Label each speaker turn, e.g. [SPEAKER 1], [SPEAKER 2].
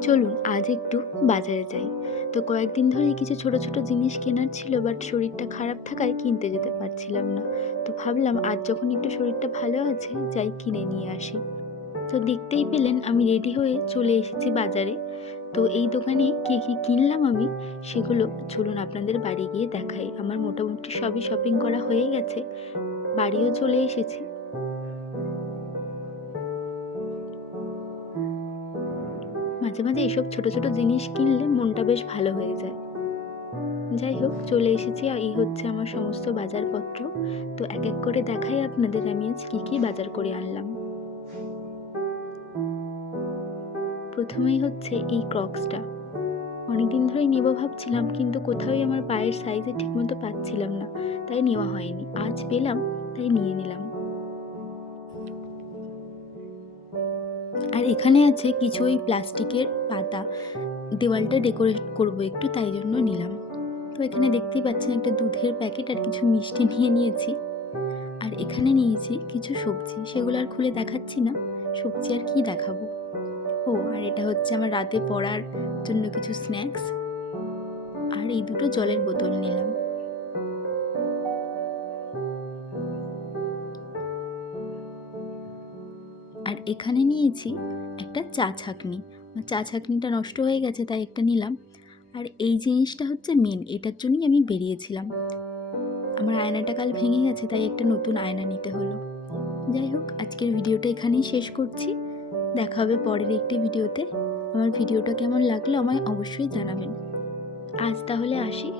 [SPEAKER 1] চলুন, আজ একটু বাজারে যাই। তো কয়েকদিন ধরেই কিছু ছোট ছোট জিনিস কেনার ছিল বাট শরীরটা খারাপ থাকায় কিনতে যেতে পারছিলাম না। তো ভাবলাম, আজ যখন একটু শরীরটা ভালো আছে, যাই কিনে নিয়ে আসি। তো দেখতেই পেলেন, আমি রেডি হয়ে চলে এসেছি বাজারে। তো এই দোকানে কী কী কিনলাম আমি, সেগুলো চলুন আপনাদের বাড়ি গিয়ে দেখাই। আমার মোটামুটি সবই শপিং করা হয়ে গেছে। বাড়িও চলে এসেছি। মাঝে মাঝে এসব ছোট ছোট জিনিস কিনলে মনটা বেশ ভালো হয়ে যায়। যাই হোক, চলে এসেছি এই হচ্ছে আমার সমস্ত বাজারপত্র। তো এক এক করে দেখাই আপনাদের আমি আজ কী কী বাজার করে আনলাম। প্রথমেই হচ্ছে এই ক্রক্সটা। অনেকদিন ধরেই নেব ভাবছিলাম, কিন্তু কোথাওই আমার পায়ের সাইজে ঠিকমতো পাচ্ছিলাম না। তাই নেওয়া হয়নি। আজ পেলাম, তাই নিয়ে নিলাম। আর এখানে আছে কিছু ওই প্লাস্টিকের পাতা। দেওয়ালটা ডেকোরেট করব একটু, তাই জন্য নিলাম। তো এখানে দেখতেই পাচ্ছেন একটা দুধের প্যাকেট আর কিছু মিষ্টি নিয়ে নিয়েছি। আর এখানে নিয়েছি কিছু সবজি, সেগুলো আর খুলে দেখাচ্ছি না। সবজি আর কি দেখাবো? ও, আর এটা হচ্ছে আমার রাতে পড়ার জন্য কিছু স্ন্যাক্স। আর এই দুটো জলের বোতল নিলাম। আর এখানে নিয়েছি একটা চা ছাকনি। চা ছাকনিটা নষ্ট হয়ে গেছে, তাই একটা নিলাম। আর এই জিনিসটা হচ্ছে মেন এটার জন্যই আমি বেরিয়েছিলাম। আমার আয়নাটা কাল ভেঙে গেছে, তাই একটা নতুন আয়না নিতে হলো। যাই হোক, আজকের ভিডিওটা এখানেই শেষ করছি। দেখা হবে পরের একটি ভিডিওতে। আমার ভিডিওটা কেমন লাগল আমায় অবশ্যই জানাবেন। আজ তাহলে আসি।